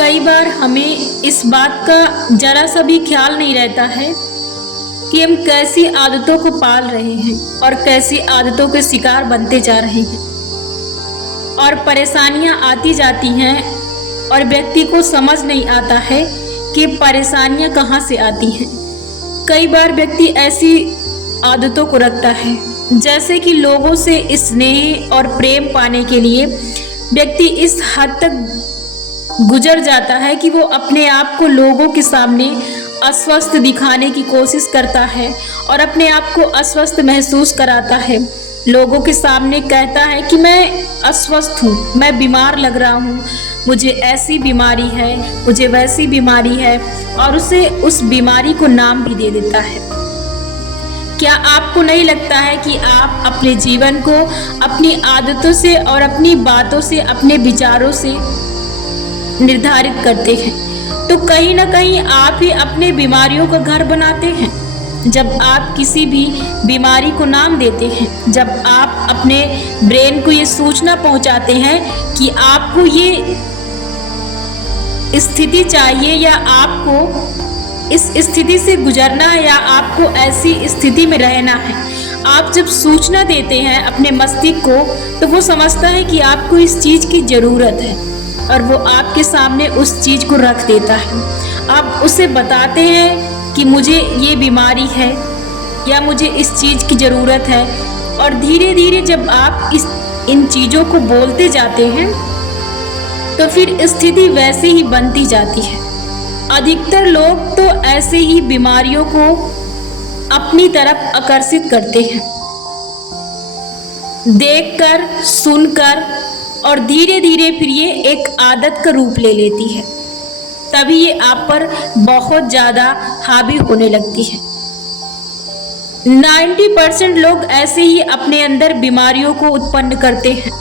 कई बार हमें इस बात का जरा सा भी ख्याल नहीं रहता है कि हम कैसी आदतों को पाल रहे हैं और कैसी आदतों के शिकार बनते जा रहे हैं, और परेशानियां आती जाती हैं और व्यक्ति को समझ नहीं आता है कि परेशानियां कहाँ से आती हैं। कई बार व्यक्ति ऐसी आदतों को रखता है जैसे कि लोगों से स्नेह और प्रेम पाने के लिए व्यक्ति इस हद तक गुजर जाता है कि वो अपने आप को लोगों के सामने अस्वस्थ दिखाने की कोशिश करता है और अपने आप को अस्वस्थ महसूस कराता है। लोगों के सामने कहता है कि मैं अस्वस्थ हूँ, मैं बीमार लग रहा हूँ, मुझे ऐसी बीमारी है, मुझे वैसी बीमारी है, और उसे उस बीमारी को नाम भी दे देता है। क्या आपको नहीं लगता है कि आप अपने जीवन को अपनी आदतों से और अपनी बातों से, अपने विचारों से निर्धारित करते हैं? तो कहीं ना कहीं आप ही अपने बीमारियों का घर बनाते हैं। जब आप किसी भी बीमारी को नाम देते हैं, जब आप अपने ब्रेन को ये सूचना पहुंचाते हैं कि आपको ये स्थिति चाहिए या आपको इस स्थिति से गुजरना है या आपको ऐसी स्थिति में रहना है, आप जब सूचना देते हैं अपने मस्तिष्क को तो वो समझता है कि आपको इस चीज़ की ज़रूरत है और वो आपके सामने उस चीज़ को रख देता है। आप उसे बताते हैं कि मुझे ये बीमारी है या मुझे इस चीज़ की ज़रूरत है, और धीरे धीरे जब आप इन चीज़ों को बोलते जाते हैं तो फिर स्थिति वैसे ही बनती जाती है। अधिकतर लोग तो ऐसे ही बीमारियों को अपनी तरफ आकर्षित करते हैं, देखकर, सुनकर, और धीरे धीरे फिर ये एक आदत का रूप ले लेती है। तभी ये आप पर बहुत ज़्यादा हावी होने लगती है। 90% लोग ऐसे ही अपने अंदर बीमारियों को उत्पन्न करते हैं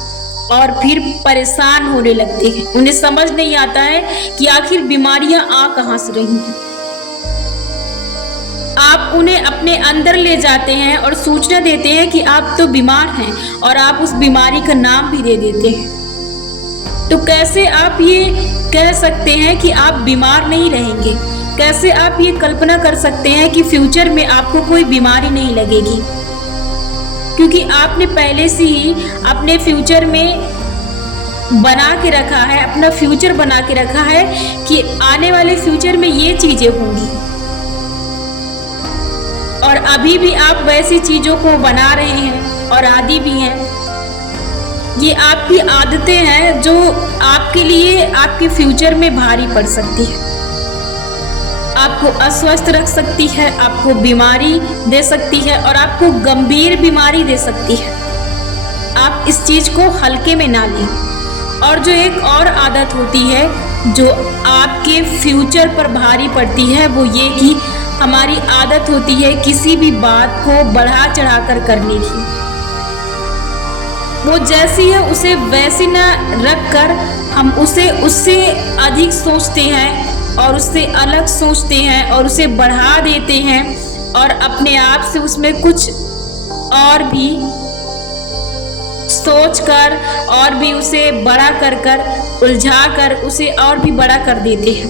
और फिर परेशान होने लगते हैं। उन्हें समझ नहीं आता है कि आखिर बीमारियां आ कहाँ से रही हैं। आप उन्हें अपने अंदर ले जाते हैं और सूचना देते हैं कि आप तो बीमार हैं, और आप उस बीमारी का नाम भी दे देते हैं। तो कैसे आप ये कह सकते हैं कि आप बीमार नहीं रहेंगे? कैसे आप ये कल्पना कर सकते हैं कि फ्यूचर में आपको कोई बीमारी नहीं लगेगी? क्योंकि आपने पहले से ही अपने फ्यूचर में बना के रखा है, अपना फ्यूचर बना के रखा है कि आने वाले फ्यूचर में ये चीजें होंगी, और अभी भी आप वैसी चीजों को बना रहे हैं और आदी भी हैं। ये आपकी आदतें हैं जो आपके लिए आपके फ्यूचर में भारी पड़ सकती है, आपको अस्वस्थ रख सकती है, आपको बीमारी दे सकती है और आपको गंभीर बीमारी दे सकती है। आप इस चीज को हल्के में ना लें। और जो एक और आदत होती है जो आपके फ्यूचर पर भारी पड़ती है, वो ये कि हमारी आदत होती है किसी भी बात को बढ़ा चढ़ाकर करने की। वो जैसी है उसे वैसी न रख कर हम उसे उससे अधिक सोचते हैं और उससे अलग सोचते हैं और उसे बढ़ा देते हैं, और अपने आप से उसमें कुछ और भी सोचकर और भी उसे बड़ा कर उलझा कर उसे और भी बड़ा कर देते हैं।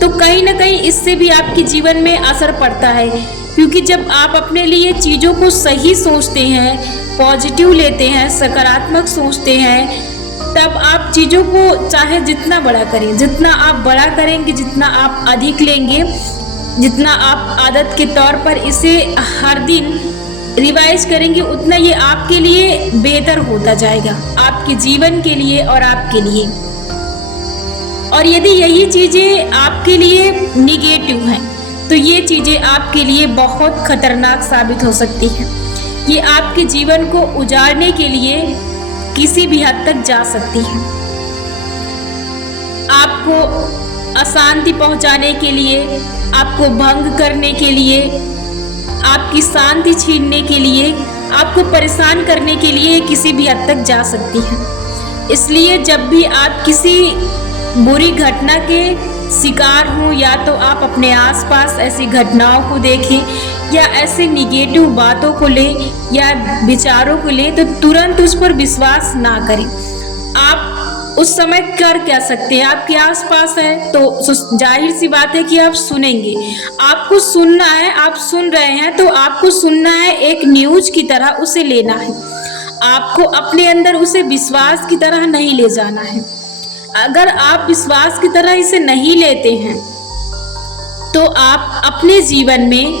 तो कहीं ना कहीं इससे भी आपके जीवन में असर पड़ता है, क्योंकि जब आप अपने लिए चीज़ों को सही सोचते हैं, पॉजिटिव लेते हैं, सकारात्मक सोचते हैं, तब आप चीज़ों को चाहे जितना बड़ा करें, जितना आप बड़ा करेंगे, जितना आप अधिक लेंगे, जितना आप आदत के तौर पर इसे हर दिन रिवाइज करेंगे, उतना ये आपके लिए बेहतर होता जाएगा, आपके जीवन के लिए और आपके लिए। और यदि यही चीज़ें आपके लिए निगेटिव हैं तो ये चीज़ें आपके लिए बहुत खतरनाक साबित हो सकती हैं। ये आपके जीवन को उजाड़ने के लिए किसी भी हद तक जा सकती हैं। आपको अशांति पहुंचाने के लिए, आपको भंग करने के लिए, आपकी शांति छीनने के लिए, आपको परेशान करने के लिए किसी भी हद तक जा सकती हैं। इसलिए जब भी आप किसी बुरी घटना के शिकार हों, या तो आप अपने आसपास ऐसी घटनाओं को देखें या ऐसे निगेटिव बातों को लें या विचारों को लें, तो तुरंत उस पर विश्वास ना करें। आप उस समय कर क्या सकते हैं, आपके आसपास है तो जाहिर सी बात है कि आप सुनेंगे। आपको सुनना है, आप सुन रहे हैं तो आपको सुनना है, एक न्यूज की तरह उसे लेना है। आपको अपने अंदर उसे विश्वास की तरह नहीं ले जाना है। अगर आप विश्वास की तरह इसे नहीं लेते हैं तो आप अपने जीवन में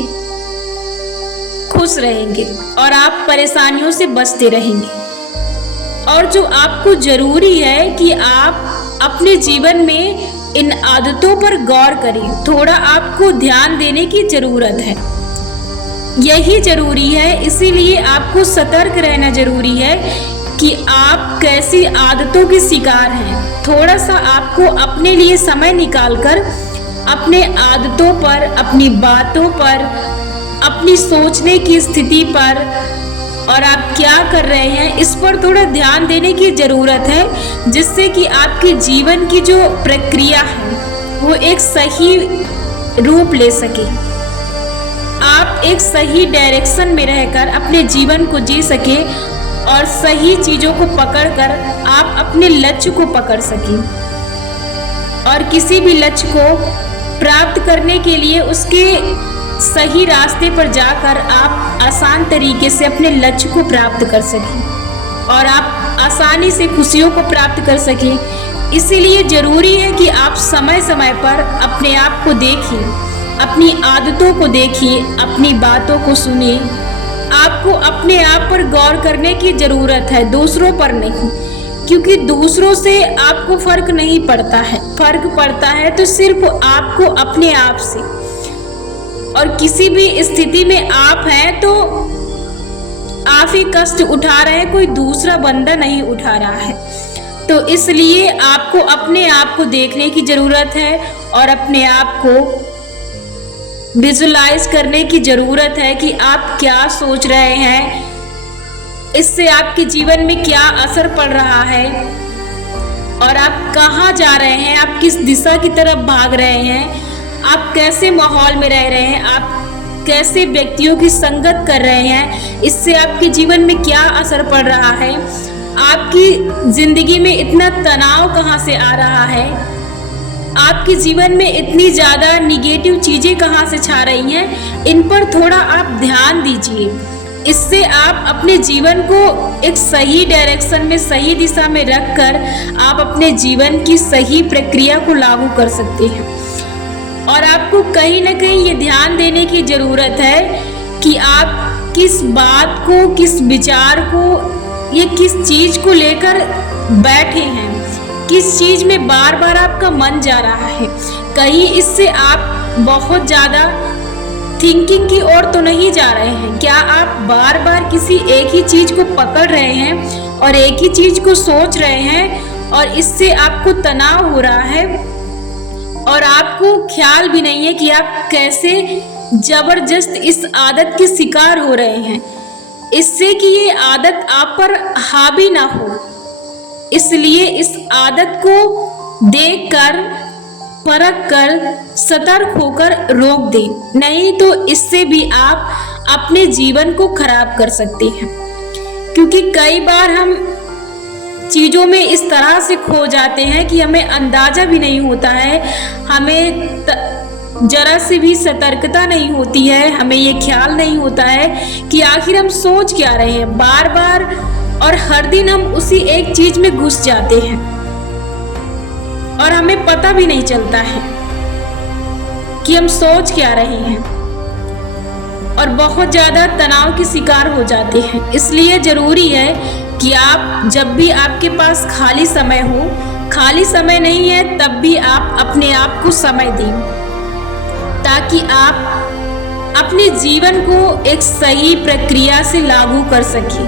खुश रहेंगे और आप परेशानियों से बचते रहेंगे। और जो आपको जरूरी है कि आप अपने जीवन में इन आदतों पर गौर करें, थोड़ा आपको ध्यान देने की जरूरत है, यही जरूरी है। इसीलिए आपको सतर्क रहना जरूरी है कि आप कैसी आदतों के शिकार हैं। थोड़ा सा आपको अपने लिए समय निकालकर अपने आदतों पर, अपनी बातों पर, अपनी सोचने की स्थिति पर और आप क्या कर रहे हैं इस पर थोड़ा ध्यान देने की ज़रूरत है, जिससे कि आपके जीवन की जो प्रक्रिया है वो एक सही रूप ले सके। आप एक सही डायरेक्शन में रहकर अपने जीवन को जी सके और सही चीज़ों को पकड़कर आप अपने लक्ष्य को पकड़ सकें। और किसी भी लक्ष्य को प्राप्त करने के लिए उसके सही रास्ते पर जाकर आप आसान तरीके से अपने लक्ष्य को प्राप्त कर सकें और आप आसानी से खुशियों को प्राप्त कर सकें। इसीलिए ज़रूरी है कि आप समय समय पर अपने आप को देखिए, अपनी आदतों को देखिए, अपनी बातों को सुनिए। आपको अपने आप पर गौर करने की ज़रूरत है, दूसरों पर नहीं, क्योंकि दूसरों से आपको फर्क नहीं पड़ता है। फर्क पड़ता है तो सिर्फ आपको अपने आप से। और किसी भी स्थिति में आप हैं तो आप ही कष्ट उठा रहे हैं, कोई दूसरा बंदा नहीं उठा रहा है। तो इसलिए आपको अपने आप को देखने की जरूरत है और अपने आप को विजुलाइज करने की जरूरत है कि आप क्या सोच रहे हैं, इससे आपके जीवन में क्या असर पड़ रहा है और आप कहाँ जा रहे हैं, आप किस दिशा की तरफ भाग रहे हैं, आप कैसे माहौल में रह रहे हैं, आप कैसे व्यक्तियों की संगत कर रहे हैं, इससे आपके जीवन में क्या असर पड़ रहा है, आपकी जिंदगी में इतना तनाव कहाँ से आ रहा है, आपके जीवन में इतनी ज़्यादा निगेटिव चीज़ें कहाँ से छा रही हैं, इन पर थोड़ा आप ध्यान दीजिए। इससे आप अपने जीवन को एक सही डायरेक्शन में, सही दिशा में रखकर आप अपने जीवन की सही प्रक्रिया को लागू कर सकते हैं। और आपको कहीं ना कहीं ये ध्यान देने की ज़रूरत है कि आप किस बात को, किस विचार को, ये किस चीज़ को लेकर बैठे हैं, किस चीज़ में बार बार आपका मन जा रहा है। कहीं इससे आप बहुत ज़्यादा थिंकिंग की ओर तो नहीं जा रहे हैं? क्या आप बार बार किसी एक ही चीज़ को पकड़ रहे हैं और एक ही चीज़ को सोच रहे हैं और इससे आपको तनाव हो रहा है और आपको ख्याल भी नहीं है कि आप कैसे जबरदस्त इस आदत के शिकार हो रहे हैं, इससे कि ये आदत आप पर हावी ना हो। इसलिए इस आदत को देखकर, परख कर, सतर्क होकर रोक दें, नहीं तो इससे भी आप अपने जीवन को खराब कर सकते हैं। क्योंकि कई बार हम चीज़ों में इस तरह से खो जाते हैं कि हमें अंदाज़ा भी नहीं होता है, हमें जरा से भी सतर्कता नहीं होती है, हमें ये ख्याल नहीं होता है कि आखिर हम सोच क्या रहे हैं। बार बार और हर दिन हम उसी एक चीज़ में घुस जाते हैं और हमें पता भी नहीं चलता है कि हम सोच क्या रहे हैं और बहुत ज़्यादा तनाव के शिकार हो जाते हैं। इसलिए ज़रूरी है कि आप जब भी आपके पास खाली समय हो, खाली समय नहीं है तब भी आप अपने आप को समय दें, ताकि आप अपने जीवन को एक सही प्रक्रिया से लागू कर सकें,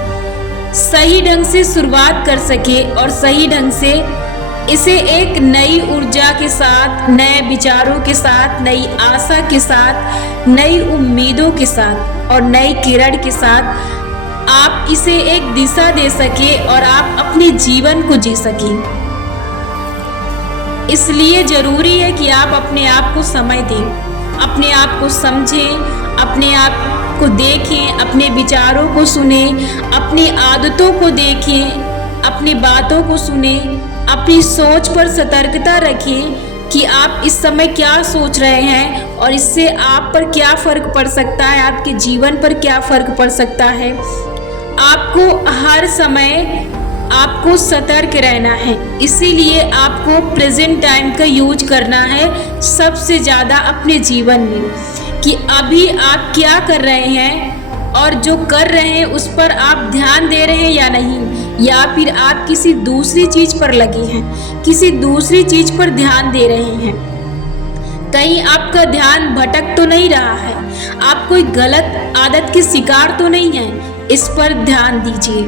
सही ढंग से शुरुआत कर सके और सही ढंग से इसे एक नई ऊर्जा के साथ, नए विचारों के साथ, नई आशा के साथ, नई उम्मीदों के साथ और नई किरण के साथ आप इसे एक दिशा दे सके और आप अपने जीवन को जी सकें। इसलिए ज़रूरी है कि आप अपने आप को समय दें, अपने आप को समझें, अपने आप को देखें, अपने विचारों को सुनें, अपनी आदतों को देखें, अपनी बातों को सुनें, अपनी सोच पर सतर्कता रखिए कि आप इस समय क्या सोच रहे हैं और इससे आप पर क्या फर्क पड़ सकता है, आपके जीवन पर क्या फर्क पड़ सकता है। आपको हर समय आपको सतर्क रहना है, इसीलिए आपको प्रेजेंट टाइम का यूज करना है सबसे ज़्यादा अपने जीवन में, कि अभी आप क्या कर रहे हैं और जो कर रहे हैं उस पर आप ध्यान दे रहे हैं या नहीं, या फिर आप किसी दूसरी चीज पर लगे हैं, किसी दूसरी चीज पर ध्यान दे रहे हैं। कहीं आपका ध्यान भटक तो नहीं रहा है, आप कोई गलत आदत के शिकार तो नहीं हैं, इस पर ध्यान दीजिए।